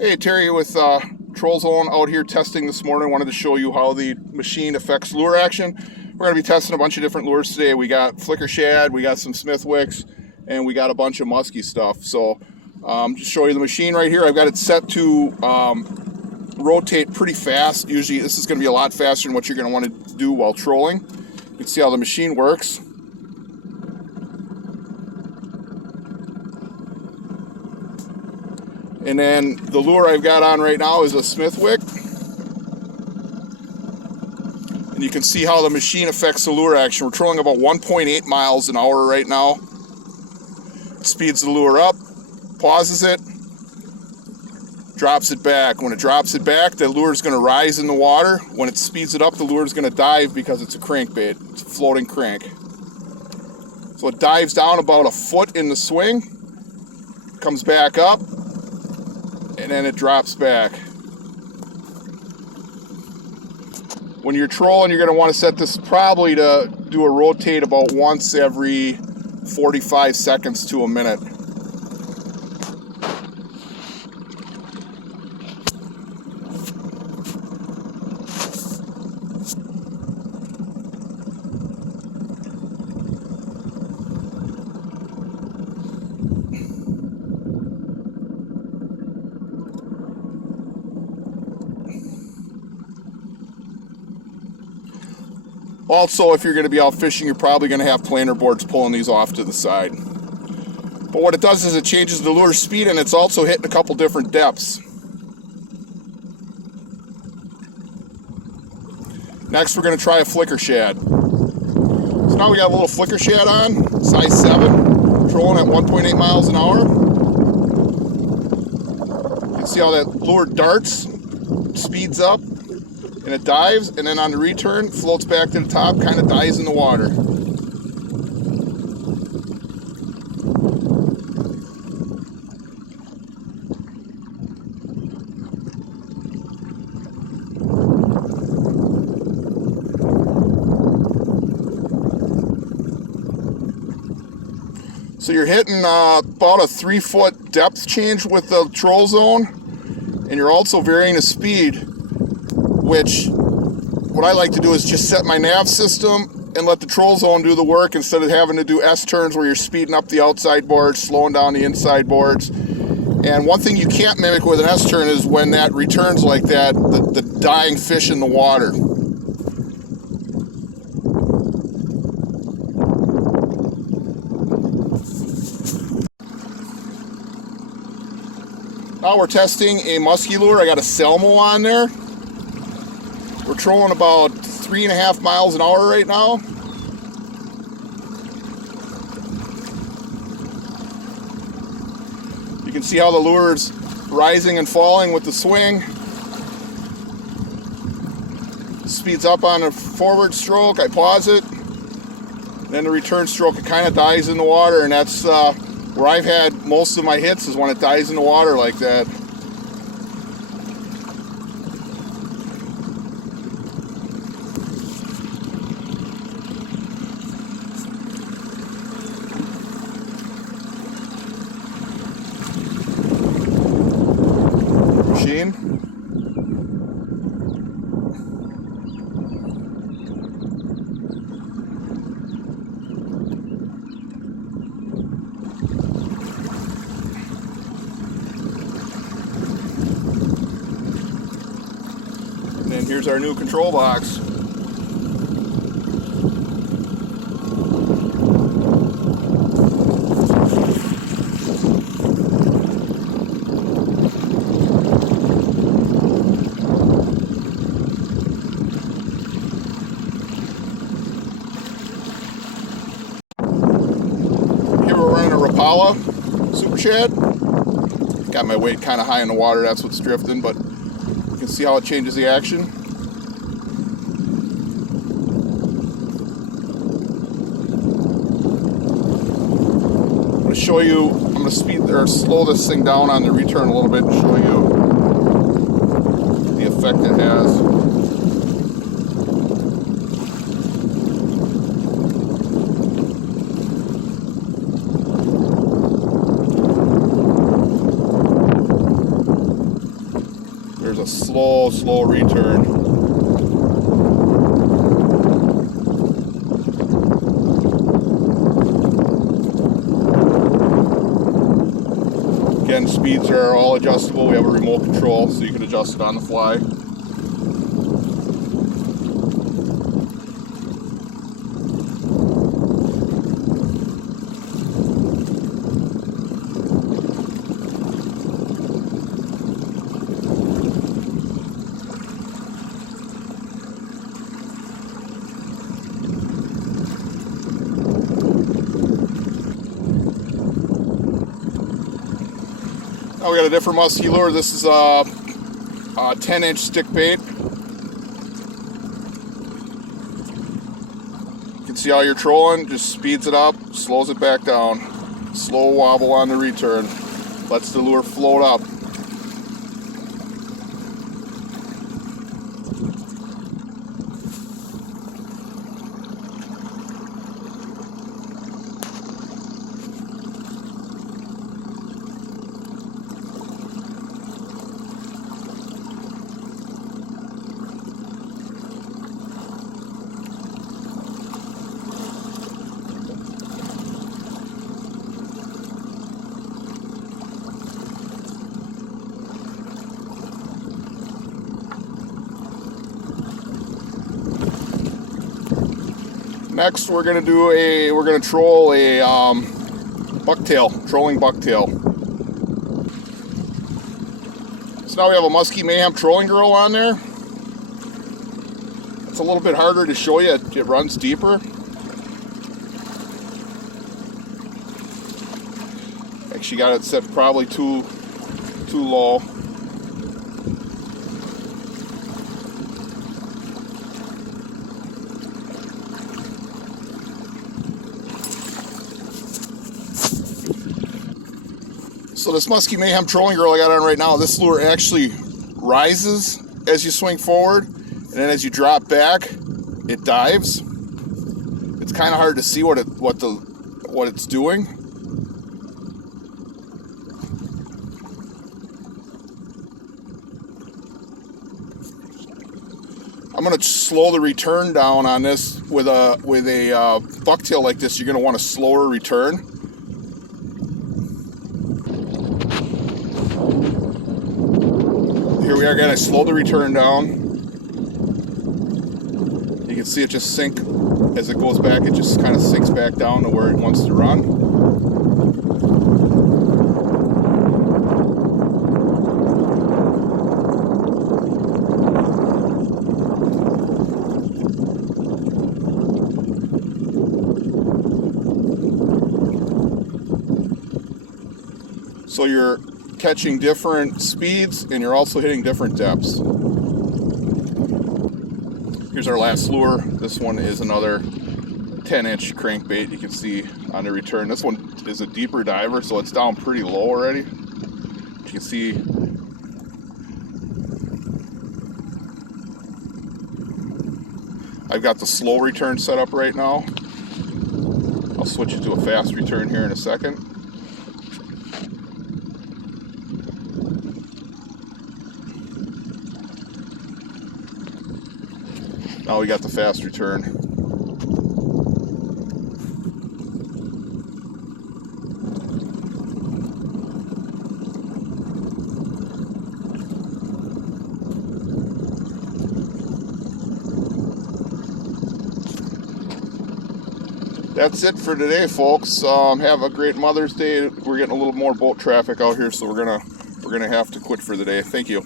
Hey, Terry with Troll Zone out here testing this morning. Wanted to show you how the machine affects lure action. We're going to be testing a bunch of different lures today. We got flicker shad, we got some Smithwicks, and we got a bunch of musky stuff. So just show you the machine right here. I've got it set to rotate pretty fast. Usually this is going to be a lot faster than what you're going to want to do while trolling. You can see how the machine works. And then the lure I've got on right now is a Smithwick. And you can see how the machine affects the lure action. We're trolling about 1.8 miles an hour right now. It speeds the lure up, pauses it, drops it back. When it drops it back, the lure is going to rise in the water. When it speeds it up, the lure is going to dive because it's a crankbait. It's a floating crank. So it dives down about a foot in the swing, comes back up, and then it drops back. When you're trolling, you're going to want to set this probably to do a rotate about once every 45 seconds to a minute. Also, if you're going to be out fishing, you're probably going to have planer boards pulling these off to the side. But what it does is it changes the lure speed, and it's also hitting a couple different depths. Next, we're going to try a flicker shad. So now we got a little flicker shad on, size 7, trolling at 1.8 miles an hour. You can see how that lure darts, speeds up, and it dives, and then on the return, floats back to the top, kind of dies in the water. So you're hitting about a 3-foot depth change with the Troll Zone, and you're also varying the speed, which what I like to do is just set my nav system and let the Troll Zone do the work instead of having to do S-turns where you're speeding up the outside boards, slowing down the inside boards. And one thing you can't mimic with an S-turn is when that returns like that, the dying fish in the water. Now we're testing a musky lure. I got a Selmo on there. We're trolling about 3.5 miles an hour right now. You can see how the lure's rising and falling with the swing. Speeds up on a forward stroke, I pause it. Then the return stroke, it kind of dives in the water, and that's where I've had most of my hits is when it dives in the water like that. Machine. And then here's our new control box. Rapala Super Shad. Got my weight kind of high in the water, that's what's drifting, but you can see how it changes the action. I'm going to show you, I'm going to speed or slow this thing down on the return a little bit and show you the effect it has. a slow return. Again, speeds are all adjustable. We have a remote control, so you can adjust it on the fly. Now we got a different musky lure. This is a 10-inch stick bait. You can see how you're trolling, just speeds it up, slows it back down. Slow wobble on the return. Lets the lure float up. Next, we're gonna troll a bucktail, trolling bucktail. So now we have a Muskie Mayhem trolling girl on there. It's a little bit harder to show you. It runs deeper. Actually got it set probably too low. So this Muskie Mayhem trolling girl I got on right now, this lure actually rises as you swing forward, and then as you drop back, it dives. It's kind of hard to see what it's doing. I'm going to slow the return down on this with a bucktail like this. You're going to want a slower return. Here we are again. I slowed the return down. You can see it just sink as it goes back. It just kind of sinks back down to where it wants to run. So you're catching different speeds and you're also hitting different depths. Here's our last lure. This one is another 10-inch crankbait. You can see on the return. This one is a deeper diver, so it's down pretty low already. You can see I've got the slow return set up right now. I'll switch it to a fast return here in a second. Now we got the fast return. That's it for today, folks. Have a great Mother's Day. We're getting a little more boat traffic out here, so we're gonna have to quit for the day. Thank you.